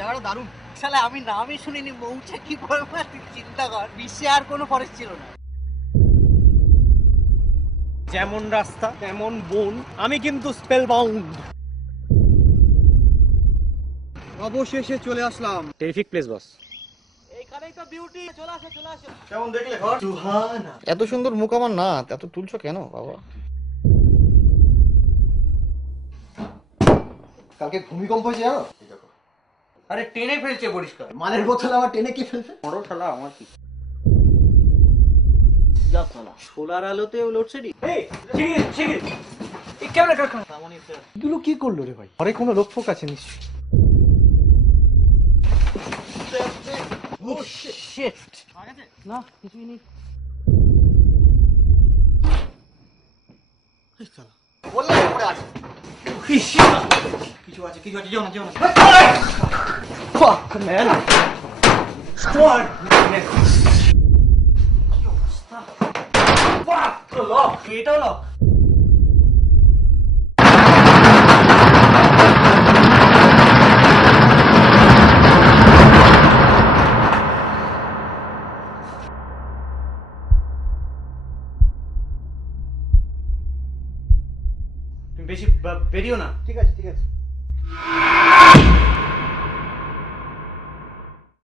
জায়গাটা দারুণ। শালা আমি নামই শুনিনি মৌচাকি ফরেস্ট, তুই চিন্তা কর বিশ্বে আর কোনো ফরেস্ট ছিল না। যেমন রাস্তা তেমন বন, আমি কিন্তু স্পেল বাউন্ড। অবশেষে চলে আসলাম। টেরিফিক প্লেস বস, এইখানেই তো বিউটি। চলে আসো চলে আসো। কেমন দেখলে ঘর? সুহানা, এত সুন্দর মুখ আমার না, এত তুলছো কেন বাবা? কালকে ভূমিকম্প হয়েছে জানো? আরে টেনে ফেলছে পরিষ্কার। মালের বোতল আবার টেনে কে ফেলছে? বড় শালা আমার কি? যা শালা, সোলার আলোতেও লোডশেডিং। এই শিগগির শিগগির এই ক্যামেরা কাট। এগুলো কি করলো রে ভাই? আরে কোনো লোকফোক আছে নিশ্চয়ই। Oh shit! না কিছুই নেই। বললাম উপরে আছে। কিছু আছে কিছু আছে, যেও না যেও না। Fuck man! Squad! কি অবস্থা? Fuck! তো লক, এটাও লক। বেশি বেরিও না। ঠিক আছে ঠিক আছে।